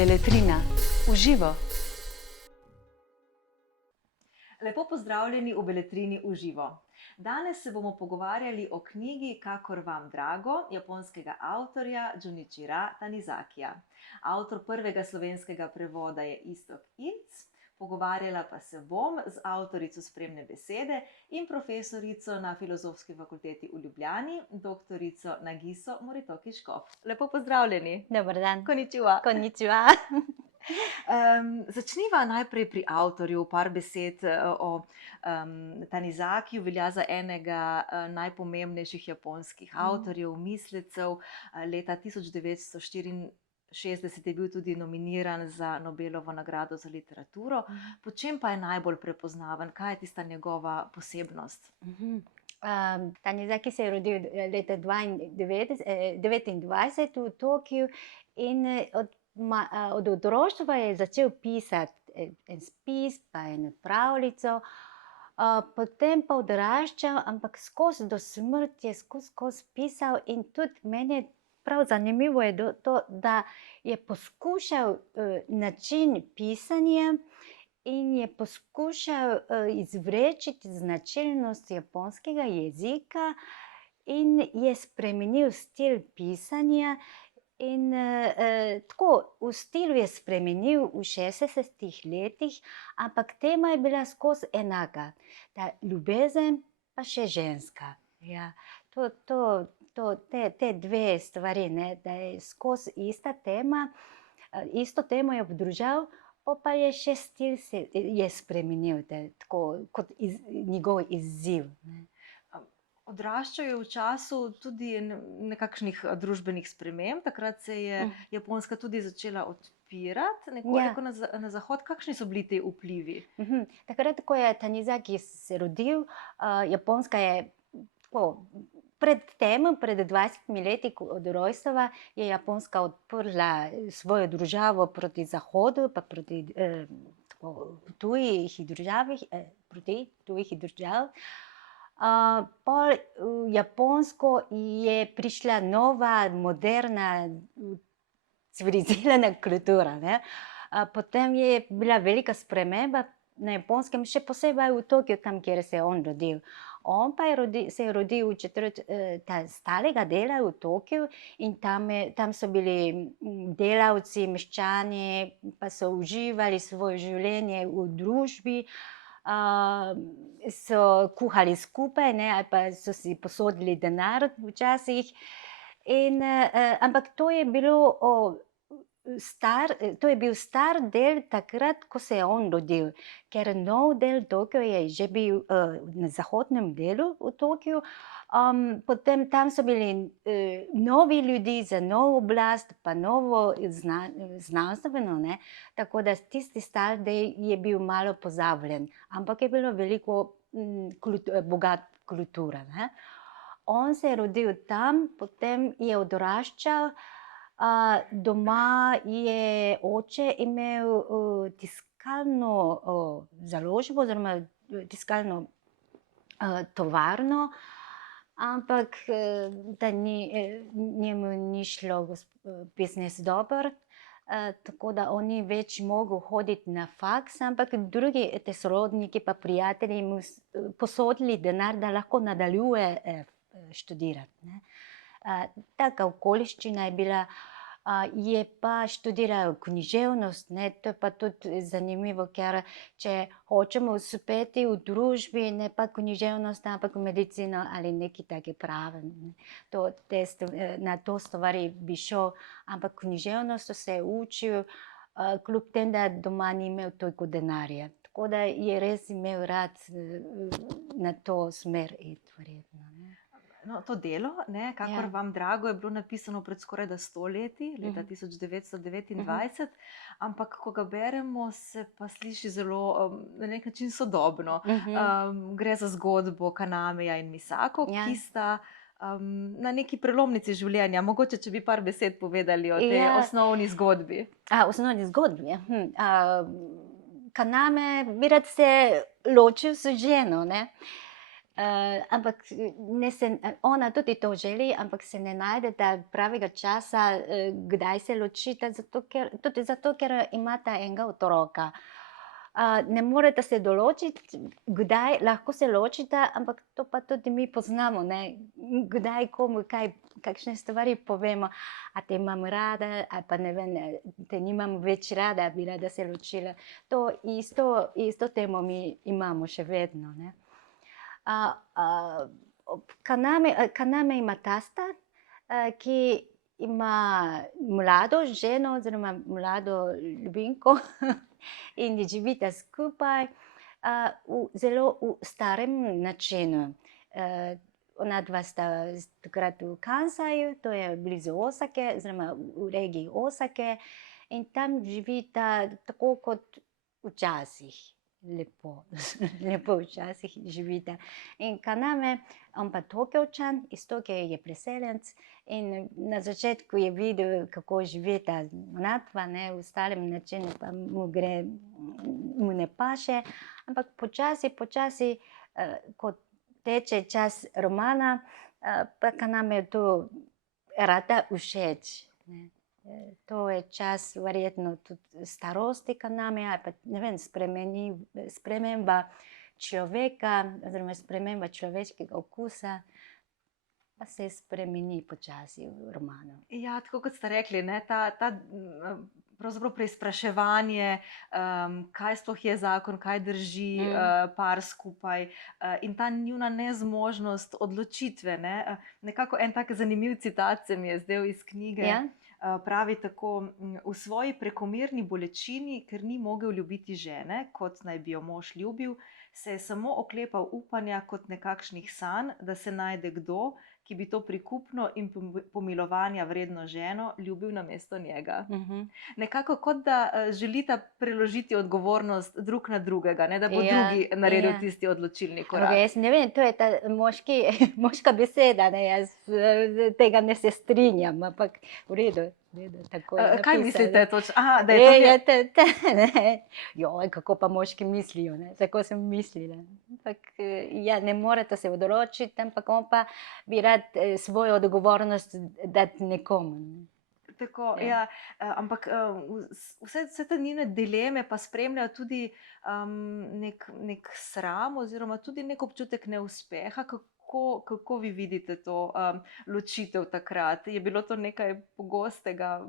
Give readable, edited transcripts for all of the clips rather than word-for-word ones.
Beletrina v živo. Lepo pozdravljeni v Beletrini v živo. Danes se bomo pogovarjali o knjigi Kakor vam drago japonskega avtorja Junichira Tanizakija. Avtor prvega slovenskega prevoda je Iztok Ilc. Pogovarjala pa se bom z avtorico spremne besede in profesorico na Filozofski fakulteti v Ljubljani, doktorico Nagiso Moritoki-Škof. Lepo pozdravljeni. Dober dan. Konnichiwa. Konnichiwa. Začniva najprej pri avtorju, par besed o Tanizakiju. Velja za enega najpomembnejših japonskih avtorjev, mislecev. Leta 1964 je bil tudi nominiran za Nobelovo nagrado za literaturo. Po čem pa je najbolj prepoznaven? Kaj je tista njegova posebnost? Tanizaki se je rodil leta 1929 v Tokiu in od otroštva je začel pisati en spis, pa eno pravljico, potem pa odraščal, ampak skozi do smrti je skozi pisal in tudi meni je prav zanimivo je to, da je poskušal način pisanja in je poskušal izvrečiti značilnost japonskega jezika in je spremenil stil pisanja. In tako, v stilu je spremenil v 60 letih, ampak tema je bila skozi enaka. Ta ljubezen pa še ženska. Ja, te dve stvari, ne, da je skozi ista tema, isto temo je obdržal, pa je še stil se je spremenil, tako kot njegov izziv. Ne. Odraščal je v času tudi nekakšnih družbenih sprememb. Takrat se je Japonska tudi začela odpirati nekoliko na zahod. Kakšni so bili ti vplivi? Takrat, ko je Tanizaki se rodil, Japonska je tako, pred 20 leti od rojstva je Japonska odprla svojo državo proti zahodu, pa proti tujih držav. Pol v Japonsko je prišla nova, moderna, civilizirana kultura. Ne? Potem je bila velika sprememba na Japonskem, še posebej v Tokiu, tam, kjer se je on rodil. On pa se je rodil v četrt starega dela v Tokiu in tam so bili delavci, meščani, pa so uživali svoje življenje v družbi. So kuhali skupaj, ne, ali pa so si posodili denar včasih. Ampak to je bil star del takrat, ko se je on rodil, ker nov del Tokija je že bil na zahodnem delu v Tokiju. Potem tam so bili novi ljudi za novo oblast, pa novo znanstveno, ne? Tako da tisti star del je bil malo pozabljen, ampak je bilo veliko bogat kultura. Ne? On se je rodil tam, potem je odraščal. Doma je oče imel tiskalno založbo oziroma tiskalno tovarno, ampak da njemu ni šlo biznis dober, tako da on ni več mogel hoditi na faks, ampak drugi te sorodniki pa prijatelji mu posodili denar, da lahko nadaljuje študirati. Ne. Taka okoliščina je bila, je pa študiral književnost, ne, to je pa tudi zanimivo, ker če hočemo uspeti v družbi, ne pa književnost, ampak medicino ali neki take prave. Na to stvari bi šel, ampak književnost se je učil, kljub tem, da doma ni imel toliko denarja. Tako da je res imel rad na to smer iti, verjetno. No, to delo, ne, Kakor vam drago, je bilo napisano pred skoraj 100 leti, leta 1929, ampak ko ga beremo, se pa sliši zelo na nek način sodobno. Gre za zgodbo Kanameja in Misako, ki sta na neki prelomnici življenja. Mogoče, če bi par besed povedali o tej osnovni zgodbi. Osnovni zgodbi, Kaname bi rad se ločil s ženo, ne. Ampak ona tudi to želi, ampak se ne najde pravega časa, kdaj se ločita, tudi zato, ker imata enega otroka. Ne morete se določiti, kdaj lahko se ločita, ampak to pa tudi mi poznamo, ne? Kdaj komu kakšne stvari povemo, a te imam rada, ali pa ne vem, te nimam več rada, bi rada se ločila. To isto temo mi imamo še vedno, ne? Kaname ima tasta, ki ima mlado ženo oziroma mlado ljubimko in živita skupaj zelo v starem načinu. Onadva sta takrat v Kansaju, to je blizu Osake, oziroma v regiji Osake, in tam živita tako kot včasih. Lepo včasih živita. In Kaname, on pa Tokiovčan, iz Tokija je priseljenec in na začetku je videl, kako živita onadva, ne, v starem načinu pa mu ne paše, ampak počasi, ko teče čas romana, pa Kaname to rada všeč, ne. To je čas verjetno tudi starosti Kaname, ali pa ne vem, sprememba človeka, oziroma sprememba človeškega okusa, pa se spremeni počasi v romanu. Ja, tako kot ste rekli, ne, pravzaprav preizpraševanje, kaj sploh je zakon, kaj drži par skupaj, in ta njuna nezmožnost odločitve, ne. Nekako en tak zanimiv citat se mi je zdel iz knjige. Ja? Pravi tako: v svoji prekomerni bolečini, ker ni mogel ljubiti žene, kot naj bi jo mož ljubil, se je samo oklepal upanja kot nekakšnih sanj, da se najde kdo, ki bi to prikupno in pomilovanja vredno ženo ljubil namesto njega. Nekako kot da želita preložiti odgovornost drug na drugega, ne, da bo drugi naredil tisti odločilni korak. Jaz ne vem, to je ta moška beseda, ne, jaz tega ne se strinjam, ampak v redu, tako je napisano. Kaj mislite točno? Aha, da je to ne. Joj, kako pa moški mislijo, ne, tako sem mislila. Ampak ja, ne morete se odločiti, ampak on pa bi rad svojo odgovornost dati nekomu. Tako, ja, ampak vse te njene dileme pa spremljajo tudi nek sram oziroma tudi nek občutek neuspeha. Kako vi vidite to ločitev takrat? Je bilo to nekaj pogostega?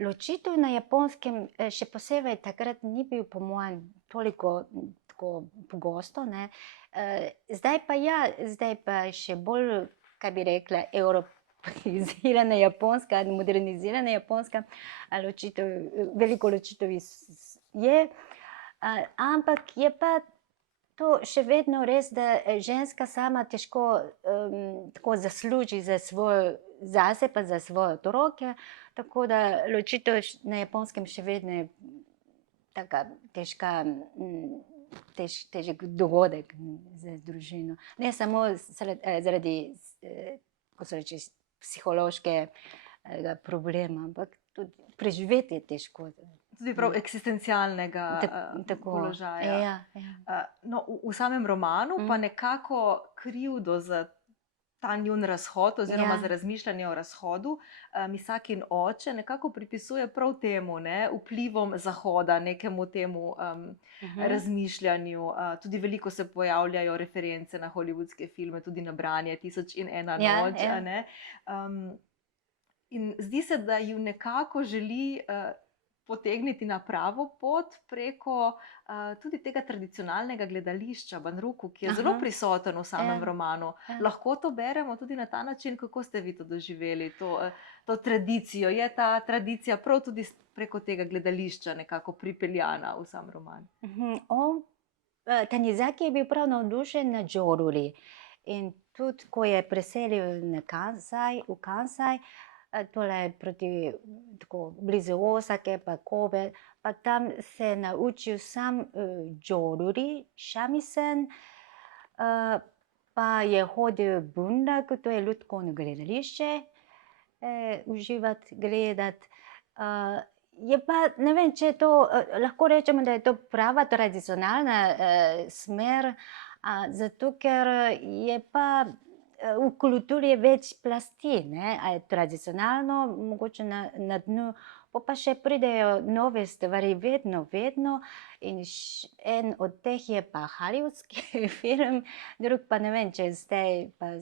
Ločitev na Japonskem še posebej takrat ni bil po mojem toliko tako pogosto, ne. Zdaj pa še bolj, kaj bi rekla, evropeizirana Japonska, modernizirana Japonska, veliko ločitev je, ampak je pa to še vedno res, da ženska sama težko tako zasluži zase pa za svoje otroke, tako da ločitev na Japonskem še vedno je taka težek dogodek za družino. Ne samo zaradi, ko se reče, psihološkega problema, ampak tudi preživeti je težko. Tudi prav eksistencialnega položaja. No, v samem romanu pa nekako krivdo za ta njun razhod oziroma za razmišljanje o razhodu Misakin oče nekako pripisuje prav temu, ne, vplivom Zahoda, nekemu temu razmišljanju. Tudi veliko se pojavljajo reference na hollywoodske filme, tudi na branje 1001 noč, ne. In zdi se, da ju nekako želi potegniti na pravo pot preko tudi tega tradicionalnega gledališča Banruku, ki je zelo prisoten v samem romanu. Lahko to beremo tudi na ta način, kako ste vi to doživeli, to tradicijo? Je ta tradicija prav tudi preko tega gledališča nekako pripeljana v sam roman? Tanizaki je bil prav navdušen nad Džoruri. In tudi, ko je preselil v Kansaj, tole proti tako blizu Osake pa Kobe, pa tam se je naučil sam Džoruri, shamisen, pa je hodil v Bunraku, to je lutkovno gledališče, uživati, gledati. Je pa, ne vem, če je to, lahko rečemo, da je to prava tradicionalna smer, Zato ker je pa v kulturi je več plasti, ne? A je tradicionalno, mogoče na dnu, pa še pridejo nove stvari, vedno. In en od teh je pa hollywoodski film, drug pa ne vem, če zdaj pa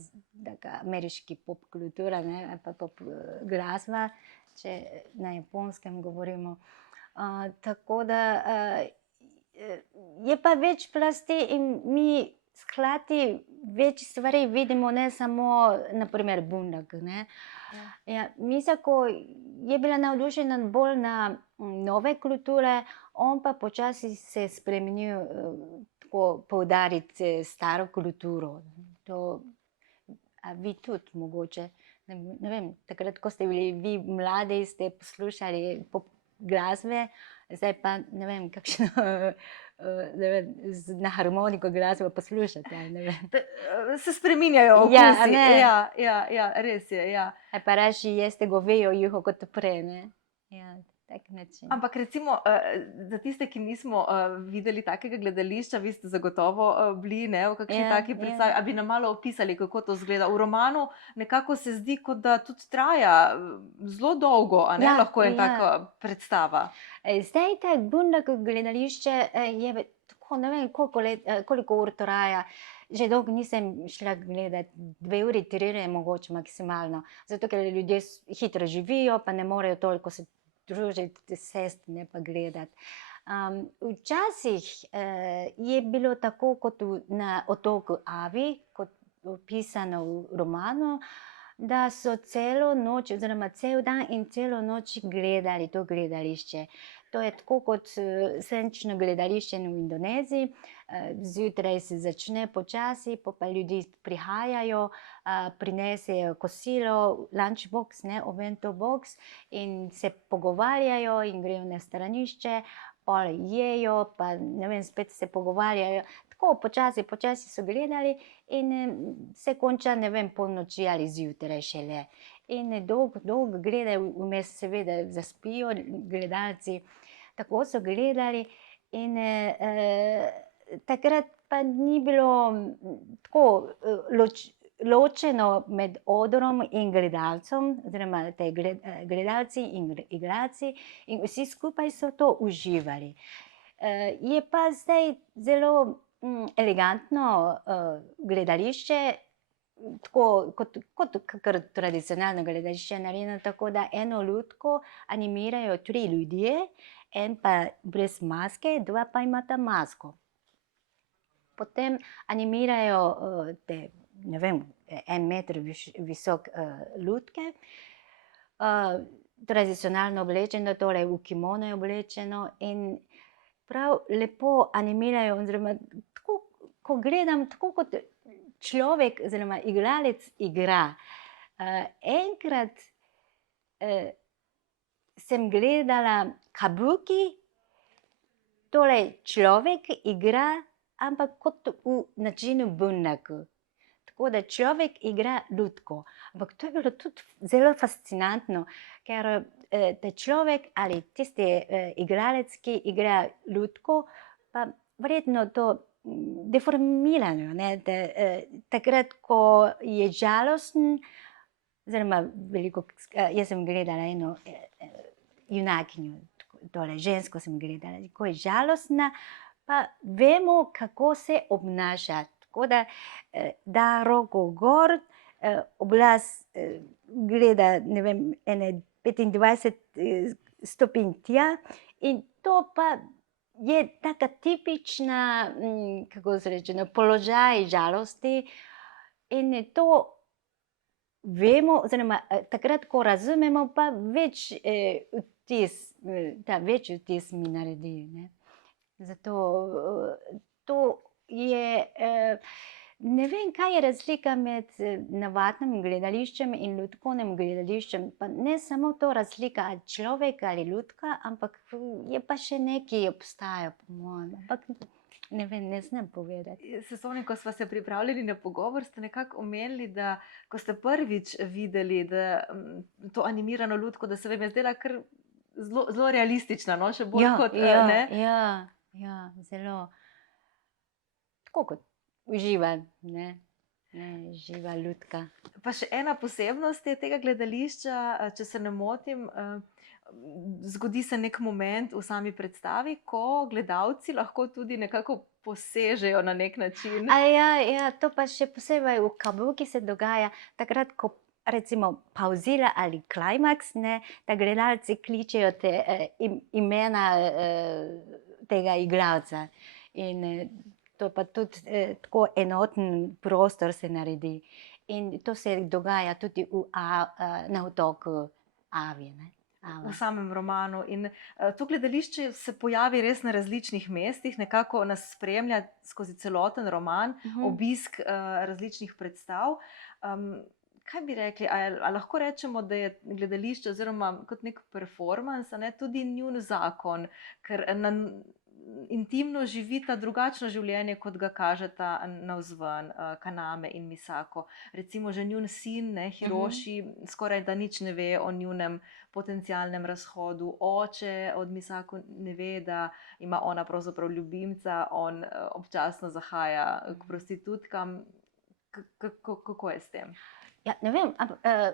taka ameriški pop kultura, ne? Ali pa pop glasba, če na japonskem govorimo. Tako da je pa več plasti in mi hkrati več stvari vidimo, ne samo, naprimer, bundak, ne. Ja, Misako je bila navdušena bolj na nove kulture, on pa počasi se je spremenil, tako poudariti staro kulturo. A vi tudi mogoče, ne vem, takrat, ko ste bili vi mladi, ste poslušali pop glasbe, zdaj pa ne vem, kakšno na harmoniko glasbo poslušate, ne vem. Se spreminjajo okusi. Ja, res je, ja. Ali pa raje jeste govejo juho kot prej, ne? Ja, tak način. Ampak recimo, za tiste, ki nismo videli takega gledališča, vi ste zagotovo bili, ne, v kakšni taki predstavi, a bi nam malo opisali, kako to izgleda? V romanu nekako se zdi, kot da tudi traja zelo dolgo, a ne, lahko je taka predstava. Zdaj tak bundak gledališče je tako, ne vem, koliko ur traja. Že dolgo nisem šla gledat, 2 uri, 3 ure mogoče maksimalno. Zato, ker ljudje hitro živijo, pa ne morejo toliko se družiti, sesti, ne pa gledati. Včasih je bilo tako kot na otoku Avi, kot opisano v romanu, da so celo noč oziroma cel dan in celo noč gledali to gledališče. To je tako kot senčno gledališče v Indoneziji. Zjutraj se začne počasi, pa ljudi prihajajo, prinesejo kosilo, lunchbox, ne, obento box, in se pogovarjajo in grejo na stranišče, pol jejo, pa ne vem, spet se pogovarjajo. Tako počasi so gledali in se konča, ne vem, polnoči ali zjutraj šele. In dolgo gledajo, vmes seveda zaspijo gledalci. Tako so gledali in takrat pa ni bilo tako ločeno med odrom in gledalcem, oziroma gledalci in igralci, in vsi skupaj so to uživali. Je pa zdaj zelo elegantno gledališče, tako kot tradicionalno gledališče narejeno, tako da eno lutko animirajo 3 ljudje, en pa brez maske, 2 pa imata masko. Potem animirajo te, ne vem, 1 meter visok lutke, tradicionalno oblečeno, torej v kimono je oblečeno, in prav lepo animirajo, oziroma tako, ko gledam, tako kot človek oziroma igralec igra. Enkrat sem gledala kabuki, torej človek igra, ampak kot v načinu bundaku. Tako da človek igra lutko. Ampak to je bilo tudi zelo fascinantno, ker ta človek ali tisti igralec, ki igra lutko, pa verjetno to deformirano, ne, takrat, ko je žalosten, oziroma jaz sem gledala eno junakinjo, torej žensko sem gledala, ko je žalostna, pa vemo, kako se obnaša. Tako da roko gor, obraz gleda, ne vem, 25 stopinj tja, in to pa je taka tipična, kako se reče, položaj žalosti, in to vemo, oziroma takrat, ko razumemo, pa večji vtis mi naredi, ne. Zato to je, ne vem, kaj je razlika med navadnim gledališčem in lutkovnim gledališčem, pa ne samo to razlika, ali človek ali lutka, ampak je pa še nekaj obstaja, po mojem, ampak ne vem, ne znam povedati. Se spomnim, ko sva se pripravljali na pogovor, ste nekako omenili, da ko ste prvič videli to animirano lutko, da se vam je zdela kar zelo realistična, no, še bolj kot, ne? Ja, zelo. Tako kot uživa, ne, živa ljudka. Pa še ena posebnost je tega gledališča, če se ne motim, zgodi se nek moment v sami predstavi, ko gledalci lahko tudi nekako posežejo na nek način. Ja, to pa še posebej v kabuki se dogaja takrat, ko recimo pauzira ali klimaks, ne, da gledalci kličejo imena tega igralca. In to pa tudi tako enoten prostor se naredi. In to se dogaja tudi na otoku Avi. V samem romanu. In to gledališče se pojavi res na različnih mestih, nekako nas spremlja skozi celoten roman, obisk različnih predstav. Kaj bi rekli, a lahko rečemo, da je gledališče oziroma kot nek performans, tudi njun zakon, ker intimno živita drugačno življenje, kot ga kažeta navzven Kaname in Misako. Recimo že njun sin, Hiroshi, skoraj da nič ne ve o njunem potencialnem razhodu. Oče od Misako ne ve, da ima ona pravzaprav ljubimca, on občasno zahaja k prostitutkam. Kako je s tem? Ja, ne vem,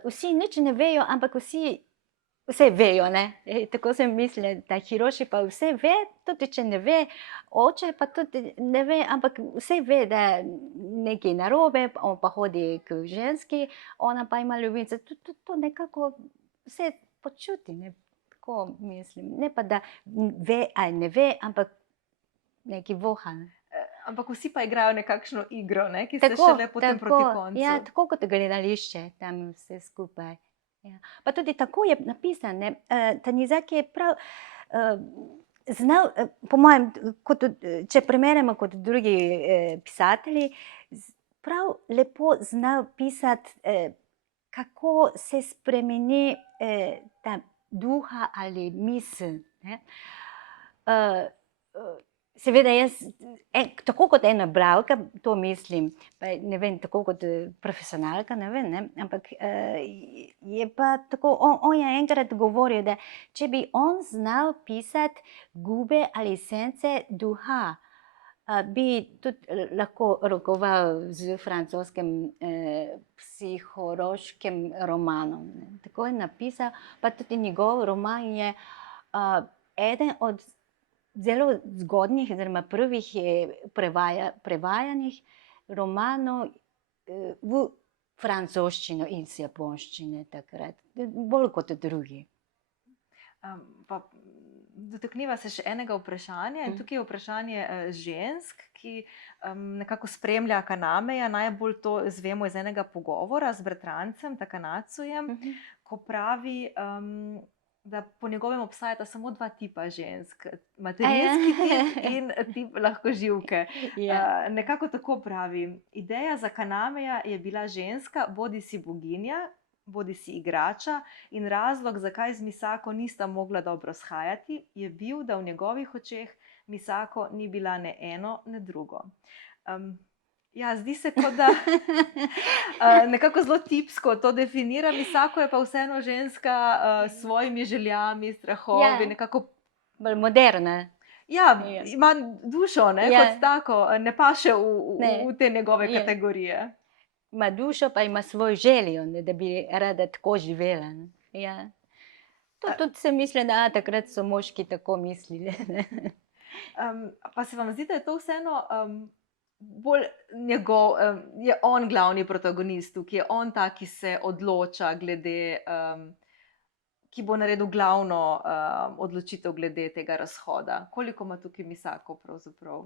vsi nič ne vejo, ampak vse vejo, ne. Tako sem mislila, da Hiroshi pa vse ve, tudi če ne ve, oče pa tudi ne ve, ampak vse ve, da je nekaj narobe, on pa hodi k ženski, ona pa ima ljubimca. To nekako vse počuti, ne, tako mislim. Ne pa, da ve ali ne ve, ampak neki voha. Ampak vsi pa igrajo nekakšno igro, ki se šele potem proti koncu. Ja, tako kot gledališče, tam vse skupaj. Ja. Pa tudi tako je napisan, ne. Tanizaki je prav znal, po mojem, če primerjamo kot drugi pisatelji, prav lepo znal pisati, kako se spremeni ta duha ali misel. Seveda jaz, tako kot ena bralka, to mislim, pa ne vem, tako kot profesionalka, ne vem, ne, ampak je pa tako, on je enkrat govoril, da če bi on znal pisati gube ali sence duha, bi tudi lahko rokoval z francoskim psihološkim romanom. Tako je napisal, pa tudi njegov roman je eden od zelo zgodnjih, oziroma prvih prevajanih romanov v francoščino in japonščino takrat, bolj kot drugi. Dotakniva se še enega vprašanja, in tukaj je vprašanje žensk, ki nekako spremlja Kanameja. Najbolj to izvemo iz enega pogovora z bratrancem Takanatsujem, ko pravi, da po njegovem obstajata samo dva tipa žensk, materinski tip in tip lahkoživke. Nekako tako pravi. Ideja za Kanameja je bila ženska, bodisi boginja, bodisi igrača, in razlog, zakaj z Misako nista mogla dobro shajati, je bil, da v njegovih očeh Misako ni bila ne eno, ne drugo. Ja, zdi se, kot da nekako zelo tipsko to definira. Misako je pa vseeno ženska s svojimi željami, strahovi, nekako bolj moderna. Ja, ima dušo, kot tako, ne paše v te njegove kategorije. Ima dušo, pa ima svojo željo, da bi rada tako živela. Ja. To tudi se misli, da takrat so moški tako mislili. Pa se vam zdi, da je to vseeno bolj njegov, je on glavni protagonist, ki je on ta, ki se odloča glede, ki bo naredil glavno odločitev glede tega razhoda. Koliko ima tukaj Misako pravzaprav?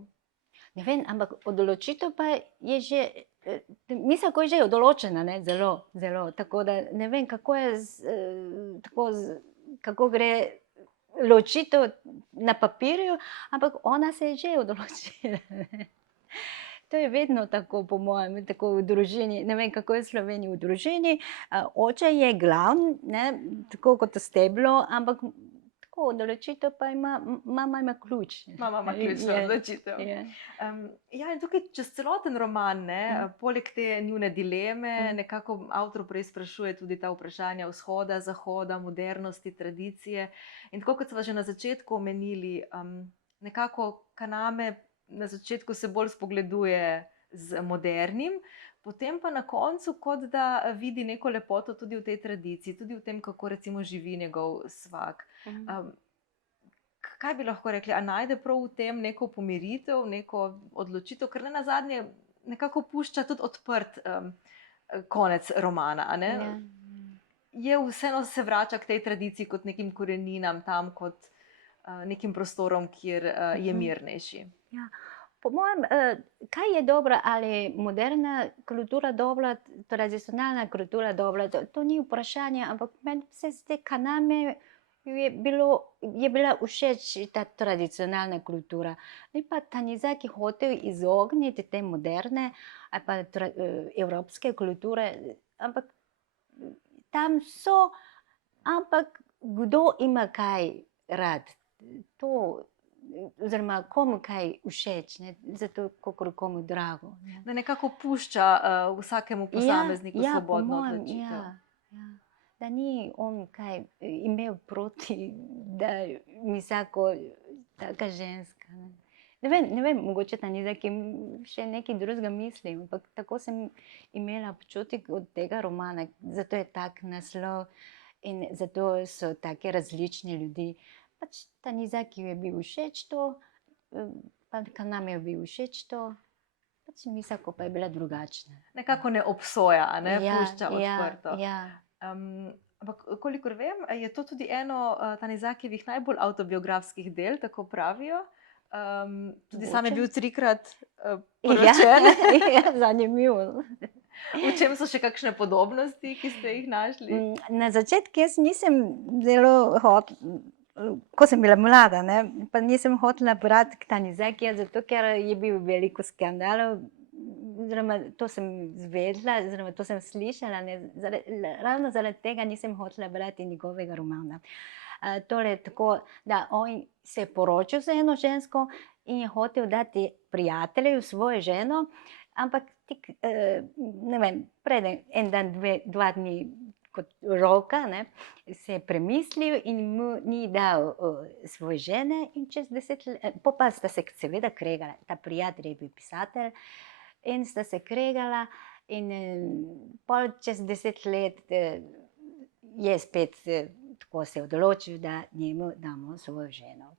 Ne vem, ampak odločitev pa je že, Misako je že odločena, zelo, zelo. Tako da ne vem, kako gre ločitev na papirju, ampak ona se je že odločila. To je vedno tako, po mojem, tako v družini. Ne vem, kako je v Sloveniji v družini. Oče je glavni, tako kot steblo, ampak tako odločitev pa mama ima ključ. Mama ima ključ za odločitev. Ja, in tukaj čez celoten roman, poleg te njune dileme, nekako avtor preizprašuje tudi ta vprašanja vzhoda, zahoda, modernosti, tradicije. In tako kot sva že na začetku omenili, nekako Kaname na začetku se bolj spogleduje z modernim, potem pa na koncu kot da vidi neko lepoto tudi v tej tradiciji, tudi v tem, kako recimo živi njegov svak. Kaj bi lahko rekli, a najde prav v tem neko pomiritev, neko odločitev, ker nenazadnje nekako pušča tudi odprt konec romana, a ne? Ja. Je vseeno se vrača k tej tradiciji kot nekim koreninam, tam kot nekim prostorom, kjer je mirnejši. Ja. Po mojem, kaj je dobra ali moderna kultura dobra, tradicionalna kultura dobra, to ni vprašanje, ampak meni se zdi, ka name je bila všeč ta tradicionalna kultura. Ni pa Tanizaki hotel izogniti te moderne ali pa evropske kulture, ampak tam so, ampak kdo ima kaj rad? To, oziroma komu kaj všeč, ne? Zato kakor komu drago. Ne? Da nekako pušča vsakemu posamezniku svobodno odločitev. Da ni on kaj imel proti, da mi vsako taka ženska. Ne vem, mogoče Tanizaki še nekaj drugega misli, ampak tako sem imela občutek od tega romana, zato je tak naslov in zato so take različni ljudi. Pač Tanizaki je bil všeč to, pa nam je bil všeč to, pač Misako pa je bila drugačna. Nekako ne obsoja, ne? Pušča odprto. Ja. Ampak, kolikor vem, je to tudi eno Tanizakijevih najbolj avtobiografskih del, tako pravijo. Tudi sam je bil 3-krat poročen. Ja, zanimivo. V čem so še kakšne podobnosti, ki ste jih našli? Na začetku jaz nisem zelo ko sem bila mlada, ne, pa nisem hotela brati Tanizakija, zato ker je bil veliko skandalov. To sem zvedla, to sem slišala, ravno zaradi tega nisem hotela brati njegovega romana. Torej, tako, da on se je poročil z eno žensko in je hotel dati prijatelju svojo ženo, ampak ne vem, preden en dan, 2 dni kot roka, ne, se je premislil in mu ni dal svoje žene in čez 10 let, pa sta se seveda kregala, ta prijatelj je bil pisatelj, in sta se kregala in pol čez 10 let je spet tako se odločil, da njemu damo svojo ženo.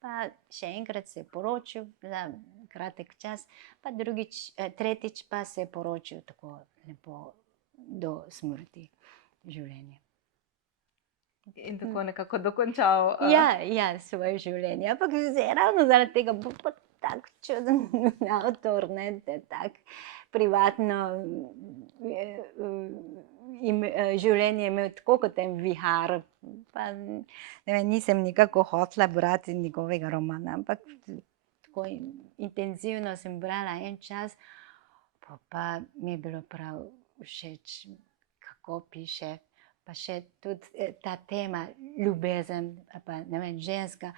Pa še enkrat se je poročil za kratek čas, pa tretjič pa se je poročil tako lepo do smrti življenja. In tako nekako dokončal. Ja, svoje življenje. Ampak ravno zaradi tega bo pa tak čuden avtor, ne, tak privatno življenje imel tako kot en vihar. Pa ne vem, nisem nikako hotela brati njegovega romana, ampak tako intenzivno sem brala en čas, pa mi je bilo prav všeč, kako piše. Pa še tudi ta tema ljubezen, pa ne vem, ženska.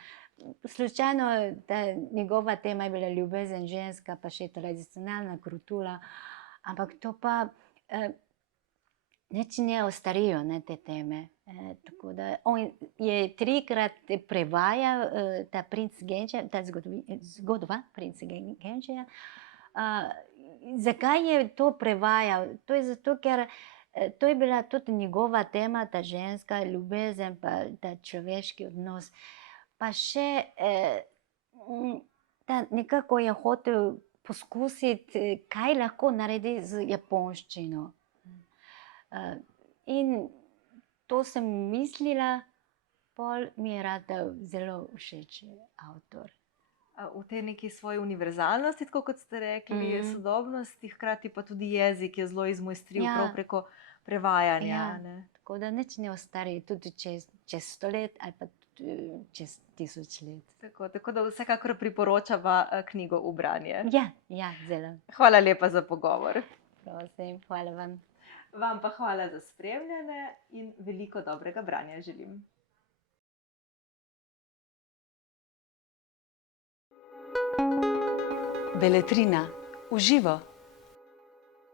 Slučajno ta njegova tema je bila ljubezen ženska, pa še tradicionalna kultura, ampak to pa nič ne ostarijo, ne, te teme. Tako da on je 3-krat prevajal ta princ Genčija, ta zgodba princa Genčija. Zakaj je to prevajal? To je zato, ker to je bila tudi njegova tema, ta ženska ljubezen, pa ta človeški odnos. Pa še nekako je hotel poskusiti, kaj lahko naredi z japonščino. In to sem mislila, pol mi je rada zelo všeč avtor. V tej neki svoji univerzalnosti, tako kot ste rekli, sodobnosti, hkrati pa tudi jezik je zelo izmojstril prav preko prevajanja. Tako da nič ne ostari tudi čez 100 let ali pa čez 1000 let. Tako da vsekakor priporočava knjigo v branje. Ja, zelo. Hvala lepa za pogovor. Prosim, hvala vam. Vam pa hvala za spremljanje in veliko dobrega branja želim. Beletrina v živo.